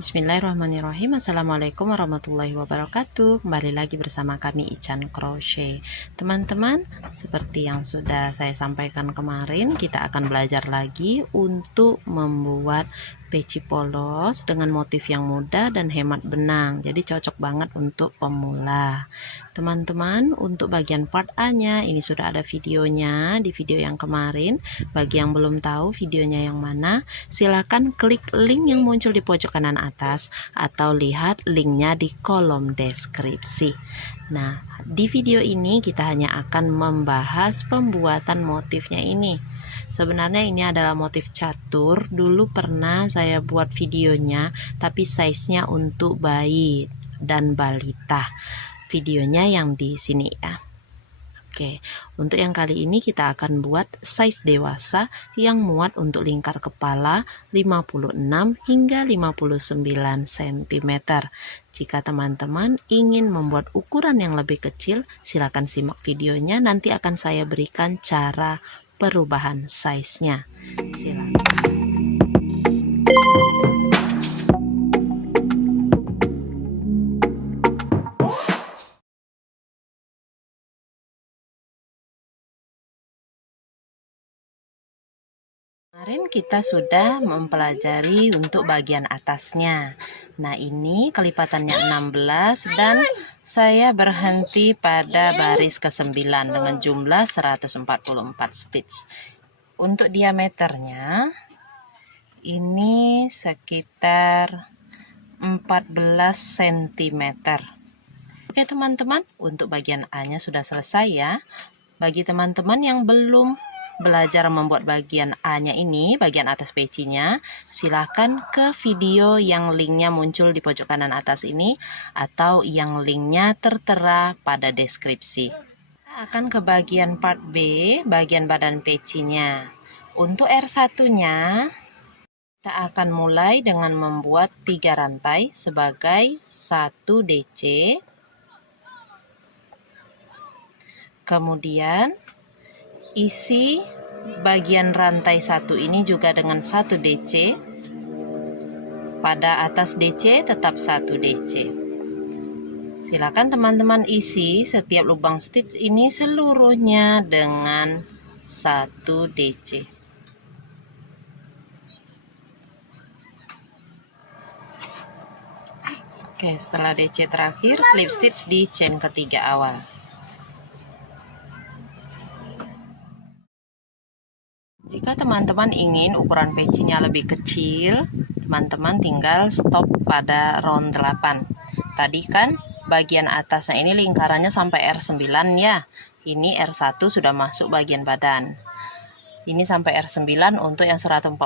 Bismillahirrahmanirrahim. Assalamualaikum warahmatullahi wabarakatuh. Kembali lagi bersama kami Ican Crochet. Teman-teman, seperti yang sudah saya sampaikan kemarin, kita akan belajar lagi untuk membuat peci polos dengan motif yang mudah dan hemat benang. Jadi cocok banget untuk pemula. Teman-teman, untuk bagian part A nya ini sudah ada videonya di video yang kemarin. Bagi yang belum tahu videonya yang mana, silakan klik link yang muncul di pojok kanan atas atau lihat linknya di kolom deskripsi. Nah, di video ini kita hanya akan membahas pembuatan motifnya ini. Sebenarnya ini adalah motif catur. Dulu pernah saya buat videonya, tapi size-nya untuk bayi dan balita. Videonya yang di sini ya. Oke, untuk yang kali ini kita akan buat size dewasa yang muat untuk lingkar kepala 56 hingga 59 cm. Jika teman-teman ingin membuat ukuran yang lebih kecil, silakan simak videonya, nanti akan saya berikan cara perubahan size-nya. Silakan. Kemarin kita sudah mempelajari untuk bagian atasnya. Nah, ini kelipatannya 16 dan saya berhenti pada baris ke-9 dengan jumlah 144 stitch. Untuk diameternya ini sekitar 14 cm. Oke teman-teman, untuk bagian A-nya sudah selesai ya. Bagi teman-teman yang belum belajar membuat bagian A-nya ini, bagian atas pecinya, silahkan ke video yang linknya muncul di pojok kanan atas ini atau yang linknya tertera pada deskripsi. Kita akan ke bagian part B, bagian badan pecinya. Untuk R1-nya, kita akan mulai dengan membuat 3 rantai sebagai 1 DC. Kemudian isi bagian rantai 1 ini juga dengan 1 DC. Pada atas DC tetap 1 DC. Silakan teman-teman isi setiap lubang stitch ini seluruhnya dengan 1 DC. Oke, setelah DC terakhir, slip stitch di chain ketiga awal. Jika teman-teman ingin ukuran pecinya lebih kecil, teman-teman tinggal stop pada round 8. Tadi kan bagian atasnya ini lingkarannya sampai R9 ya. Ini R1 sudah masuk bagian badan. Ini sampai R9 untuk yang 144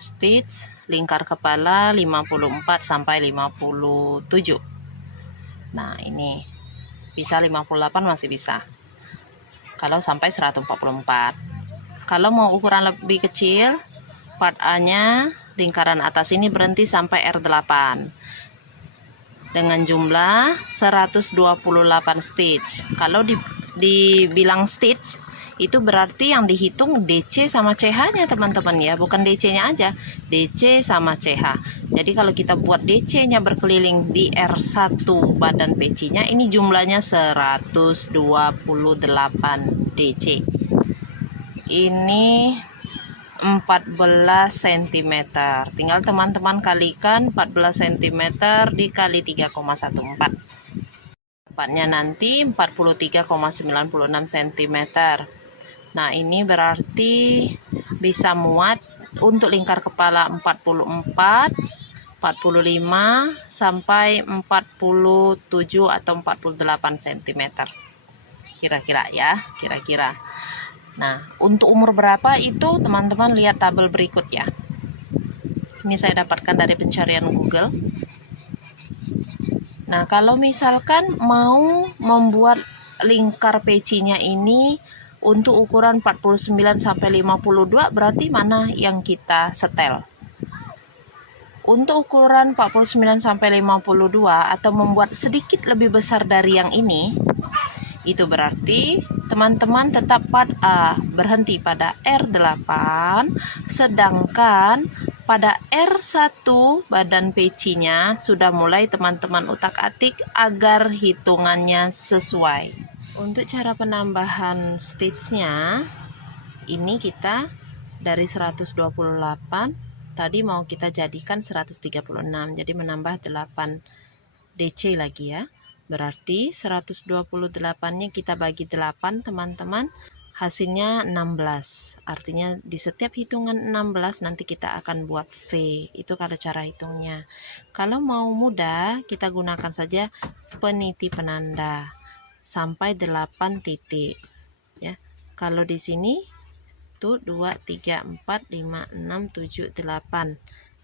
stitch, lingkar kepala 54 sampai 57. Nah, ini bisa 58 masih bisa. Kalau sampai 144. Kalau mau ukuran lebih kecil, part A-nya lingkaran atas ini berhenti sampai R8 dengan jumlah 128 stitch. Kalau dibilang stitch itu berarti yang dihitung DC sama CH-nya teman-teman ya, bukan DC-nya aja, DC sama CH. Jadi kalau kita buat DC-nya berkeliling di R1 badan pecinya, ini jumlahnya 128 DC. Ini 14 cm. Tinggal teman-teman kalikan 14 cm dikali 3,14. Dapatnya nanti 43,96 cm. Nah, ini berarti bisa muat untuk lingkar kepala 44, 45 sampai 47 atau 48 cm. Kira-kira ya, kira-kira. Nah, untuk umur berapa itu teman-teman lihat tabel berikut ya. Ini saya dapatkan dari pencarian Google. Nah, kalau misalkan mau membuat lingkar pecinya ini untuk ukuran 49 sampai 52, berarti mana yang kita setel? Untuk ukuran 49 sampai 52 atau membuat sedikit lebih besar dari yang ini, itu berarti teman-teman tetap part A berhenti pada R8, sedangkan pada R1 badan pecinya sudah mulai teman-teman utak-atik agar hitungannya sesuai. Untuk cara penambahan stitchnya, ini kita dari 128 tadi mau kita jadikan 136, jadi menambah 8 DC lagi ya. Berarti 128-nya kita bagi 8 teman-teman, hasilnya 16. Artinya di setiap hitungan 16 nanti kita akan buat V. Itu kalau cara hitungnya. Kalau mau mudah, kita gunakan saja peniti penanda sampai 8 titik ya. Kalau di sini tuh 2 3 4 5 6 7 8.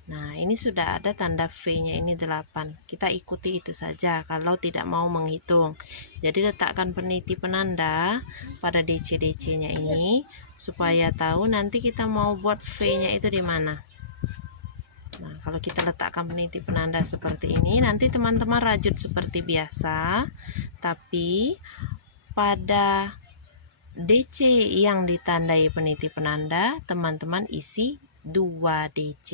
Nah, ini sudah ada tanda V-nya, ini 8. Kita ikuti itu saja kalau tidak mau menghitung. Jadi letakkan peniti penanda pada DC-DC-nya ini supaya tahu nanti kita mau buat V-nya itu di mana. Nah, kalau kita letakkan peniti penanda seperti ini, nanti teman-teman rajut seperti biasa, tapi pada DC yang ditandai peniti penanda, teman-teman isi 2 DC.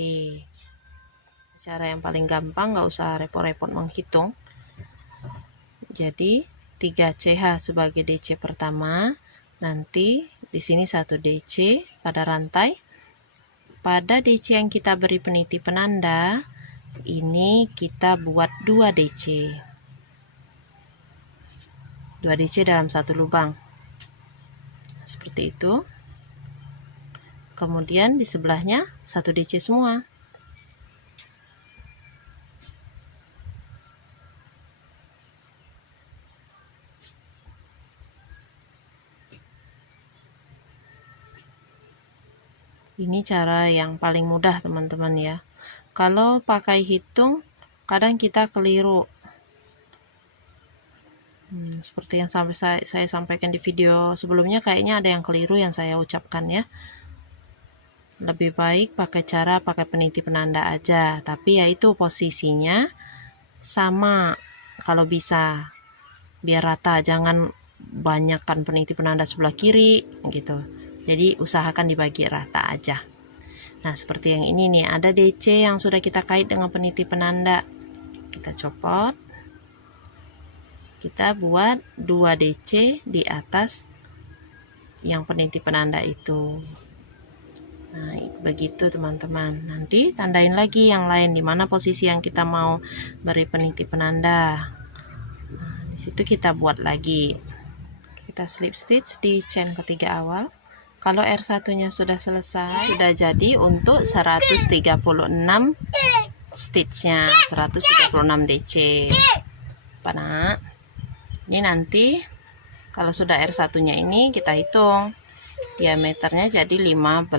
Cara yang paling gampang, nggak usah repot-repot menghitung. Jadi 3 CH sebagai DC pertama, nanti di sini 1 DC pada rantai. Pada DC yang kita beri peniti penanda, ini kita buat 2 DC. 2 DC dalam satu lubang. Seperti itu. Kemudian di sebelahnya 1 DC semua. Ini cara yang paling mudah teman-teman ya. Kalau pakai hitung kadang kita keliru. Seperti yang saya sampaikan di video sebelumnya, kayaknya ada yang keliru yang saya ucapkan ya. Lebih baik pakai peniti penanda aja, tapi ya itu posisinya sama kalau bisa, biar rata, jangan banyakkan peniti penanda sebelah kiri gitu. Jadi usahakan dibagi rata aja. Nah, seperti yang ini nih, ada DC yang sudah kita kait dengan peniti penanda. Kita copot. Kita buat 2 DC di atas yang peniti penanda itu. Nah, begitu teman-teman. Nanti tandain lagi yang lain di mana posisi yang kita mau beri peniti penanda. Nah, di situ kita buat lagi. Kita slip stitch di chain ketiga awal. Kalau R1-nya sudah selesai, sudah jadi untuk 136 stitchnya, 136 DC. Nah, ini nanti kalau sudah R1-nya ini kita hitung diameternya jadi 15,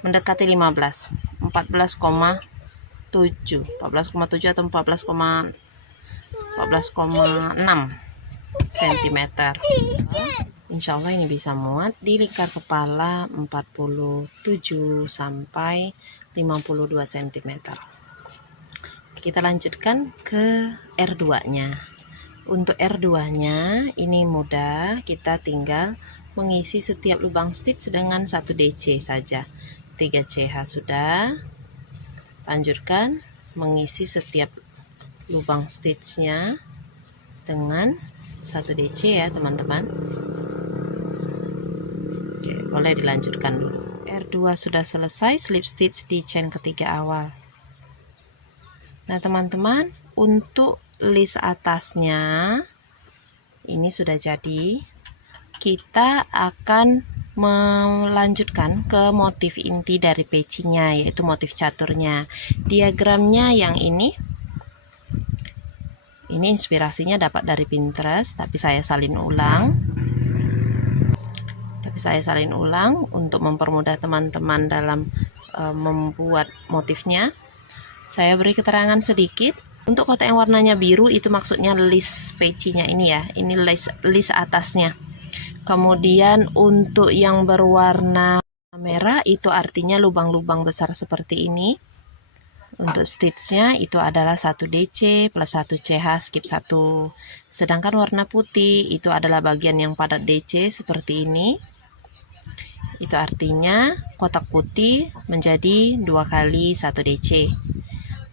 mendekati 15, 14,7 atau 14,6 cm. Insya Allah ini bisa muat di lingkar kepala 47 sampai 52 cm. Kita lanjutkan ke R2-nya. Untuk R2-nya ini mudah, kita tinggal mengisi setiap lubang stitch dengan 1 DC saja. 3 CH sudah. Lanjutkan mengisi setiap lubang stitchnya dengan 1 DC ya teman-teman. Oke, boleh dilanjutkan dulu. R2 sudah selesai, slip stitch di chain ketiga awal. Nah teman-teman, untuk list atasnya ini sudah jadi. Kita akan melanjutkan ke motif inti dari pecinya, yaitu motif caturnya. Diagramnya yang ini inspirasinya dapat dari Pinterest, tapi saya salin ulang. Untuk mempermudah teman-teman dalam membuat motifnya. Saya beri keterangan sedikit. Untuk kotak yang warnanya biru itu maksudnya list pecinya ini ya. Ini list atasnya. Kemudian untuk yang berwarna merah itu artinya lubang-lubang besar seperti ini. Untuk stitchnya itu adalah 1 DC plus 1 CH skip 1. Sedangkan warna putih itu adalah bagian yang padat DC seperti ini. Itu artinya kotak putih menjadi 2 kali 1 DC.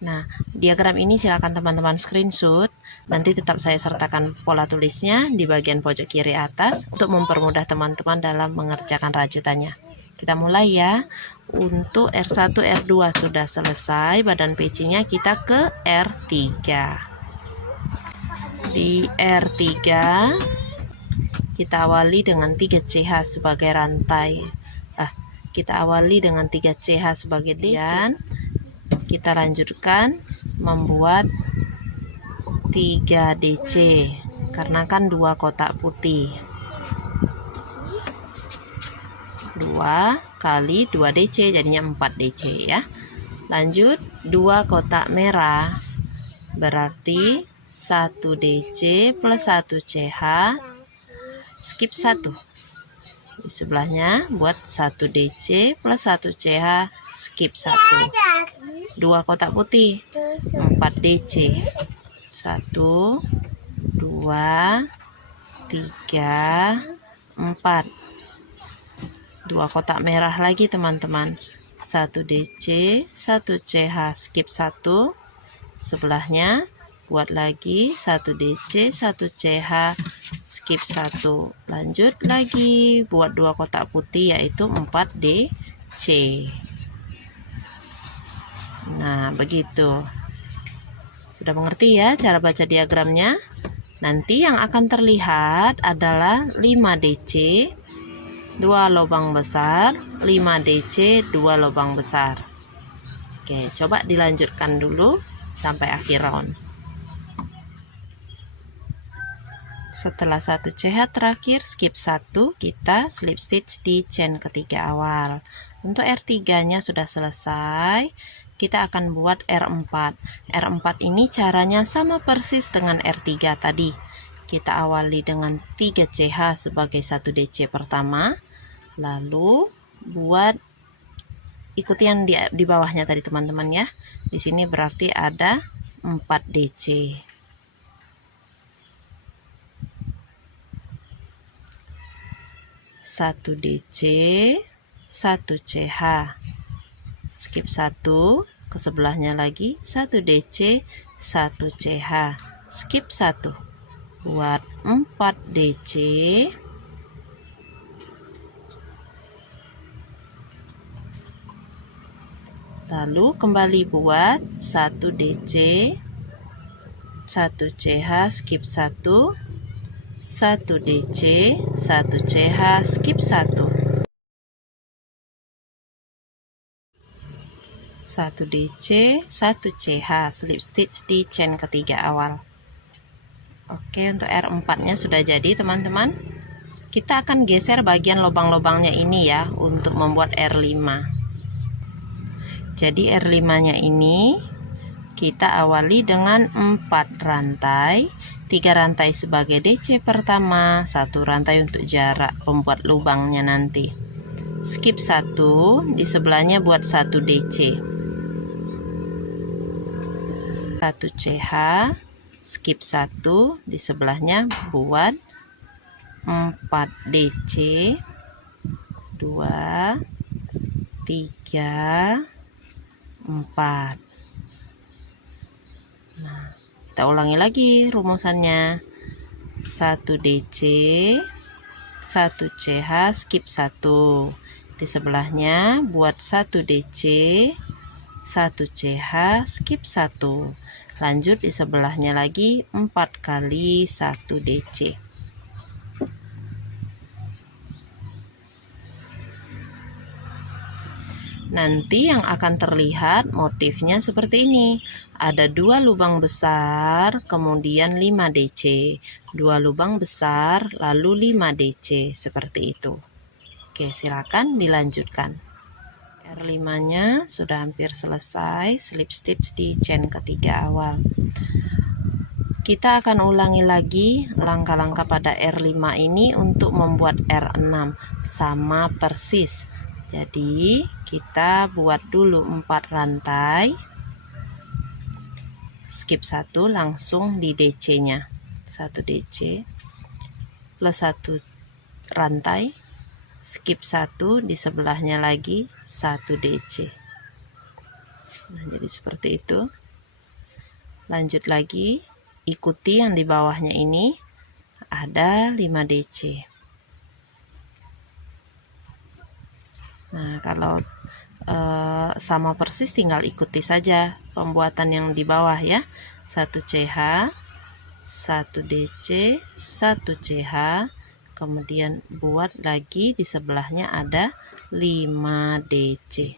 Nah, diagram ini silakan teman-teman screenshot. Nanti tetap saya sertakan pola tulisnya di bagian pojok kiri atas untuk mempermudah teman-teman dalam mengerjakan rajutannya. Kita mulai ya. Untuk R1, R2 sudah selesai, badan PC-nya kita ke R3. Di R3 kita awali dengan 3 CH sebagai rantai. Kita awali dengan 3 CH sebagai DC. Kita lanjutkan membuat 3 DC karena kan 2 kotak putih. 2 kali 2 DC jadinya 4 DC ya. Lanjut 2 kotak merah berarti 1 DC plus 1 CH, skip 1. Di sebelahnya buat 1 DC plus 1 CH, skip 1. 2 kotak putih 4 DC. 1 2 3 4. 2 kotak merah lagi teman-teman. 1 DC 1 CH, skip 1. Sebelahnya buat lagi 1 DC 1 CH, skip 1. Lanjut lagi buat 2 kotak putih yaitu 4 DC. Nah, begitu. Sudah mengerti ya cara baca diagramnya? Nanti yang akan terlihat adalah 5 DC 2 lubang besar, 5 DC 2 lubang besar. Oke, coba dilanjutkan dulu sampai akhir round. Setelah 1 CH terakhir, skip 1, kita slip stitch di chain ketiga awal. Untuk R3 nya sudah selesai, kita akan buat R4. R4 ini caranya sama persis dengan R3 tadi. Kita awali dengan 3 CH sebagai 1 DC pertama, lalu buat ikuti yang di bawahnya tadi teman-teman ya. Di sini berarti ada 4 DC. 1 DC 1 CH, skip 1, ke sebelahnya lagi 1 DC 1 CH, skip 1, buat 4 DC. Lalu kembali buat 1 DC 1 CH, skip 1, 1 DC 1 CH, skip 1, 1 DC 1 CH, slip stitch di chain ketiga awal. Oke, untuk R4 nya sudah jadi teman-teman. Kita akan geser bagian lubang-lubangnya ini ya untuk membuat R5. Jadi R5 nya ini kita awali dengan 4 rantai, 3 rantai sebagai DC pertama, 1 rantai untuk jarak pembuat lubangnya nanti. Skip 1, di sebelahnya buat 1 DC. 1 CH, skip 1, di sebelahnya buat 4 DC. 2 3 4. Nah, kita ulangi lagi rumusannya. 1 DC 1 CH, skip 1, di sebelahnya buat 1 DC 1 CH, skip 1. Lanjut di sebelahnya lagi 4 kali 1 DC. Nanti yang akan terlihat motifnya seperti ini. Ada 2 lubang besar, kemudian 5 DC. 2 lubang besar, lalu 5 DC. Seperti itu. Oke, silakan dilanjutkan. R5 nya sudah hampir selesai, slip stitch di chain ketiga awal. Kita akan ulangi lagi langkah-langkah pada R5 ini untuk membuat R6 sama persis. Jadi kita buat dulu 4 rantai, skip 1, langsung di DC nya 1 DC plus 1 rantai, skip 1, di sebelahnya lagi 1 DC. Nah, jadi seperti itu. Lanjut lagi, ikuti yang di bawahnya ini ada 5 DC. Nah, kalau sama persis tinggal ikuti saja pembuatan yang di bawah ya. 1 CH, 1 DC, 1 CH, kemudian buat lagi di sebelahnya ada 5 DC.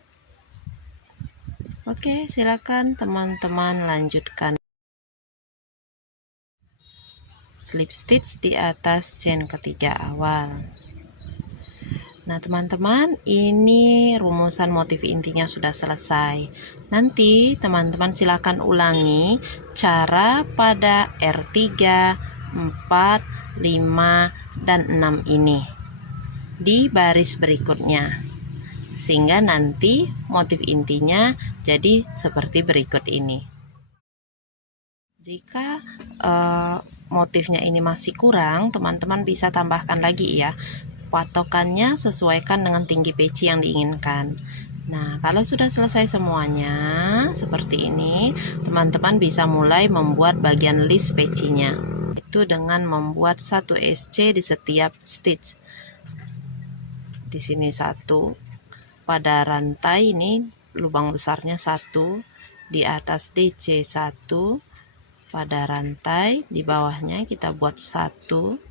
Oke, silakan teman-teman lanjutkan slip stitch di atas chain ketiga awal. Nah teman-teman, ini rumusan motif intinya sudah selesai. Nanti teman-teman silakan ulangi cara pada R3, 4, 5, dan 6 ini di baris berikutnya, sehingga nanti motif intinya jadi seperti berikut ini. Jika motifnya ini masih kurang, teman-teman bisa tambahkan lagi ya. Patokannya sesuaikan dengan tinggi peci yang diinginkan. Nah, kalau sudah selesai semuanya seperti ini, teman-teman bisa mulai membuat bagian list pecinya. Itu dengan membuat 1 SC di setiap stitch. Di sini 1, pada rantai ini lubang besarnya 1, di atas DC 1, pada rantai di bawahnya kita buat 1.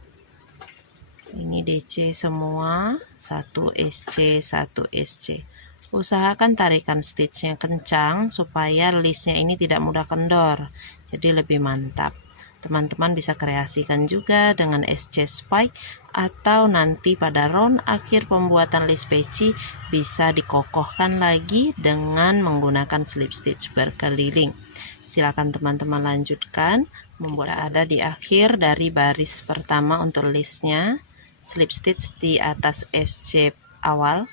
Ini DC semua, 1 SC, 1 SC. Usahakan tarikan stitchnya kencang supaya listnya ini tidak mudah kendor, jadi lebih mantap. Teman-teman bisa kreasikan juga dengan SC spike, atau nanti pada round akhir pembuatan list peci bisa dikokohkan lagi dengan menggunakan slip stitch berkeliling. Silakan teman-teman lanjutkan. Membuat ada di akhir dari baris pertama untuk listnya, slip stitch di atas SC awal.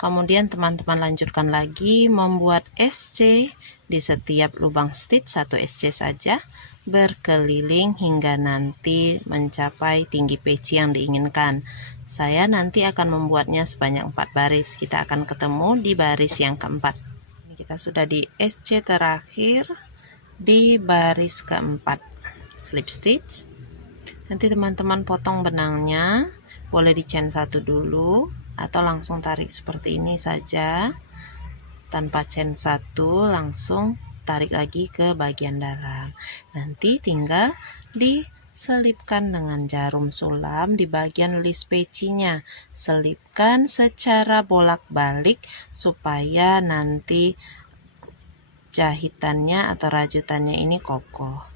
Kemudian teman-teman lanjutkan lagi membuat SC di setiap lubang stitch 1 SC saja, berkeliling hingga nanti mencapai tinggi peci yang diinginkan. Saya nanti akan membuatnya sebanyak 4 baris. Kita akan ketemu di baris yang keempat. Kita sudah di SC terakhir di baris keempat, slip stitch. Nanti teman-teman potong benangnya, boleh di chain 1 dulu atau langsung tarik seperti ini saja tanpa chain 1, langsung tarik lagi ke bagian dalam. Nanti tinggal diselipkan dengan jarum sulam di bagian list pecinya. Selipkan secara bolak-balik supaya nanti jahitannya atau rajutannya ini kokoh,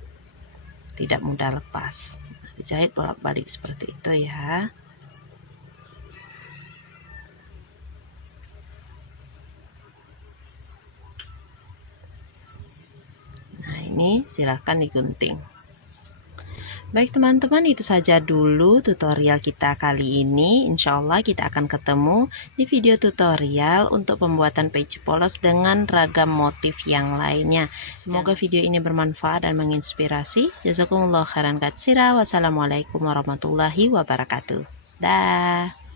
tidak mudah lepas. Dijahit bolak-balik seperti itu ya. Nah ini silahkan digunting. Baik teman-teman, itu saja dulu tutorial kita kali ini. Insya Allah kita akan ketemu di video tutorial untuk pembuatan peci polos dengan ragam motif yang lainnya. Semoga video ini bermanfaat dan menginspirasi. Jazakumullah khairan katsira. Wassalamualaikum warahmatullahi wabarakatuh. Dah.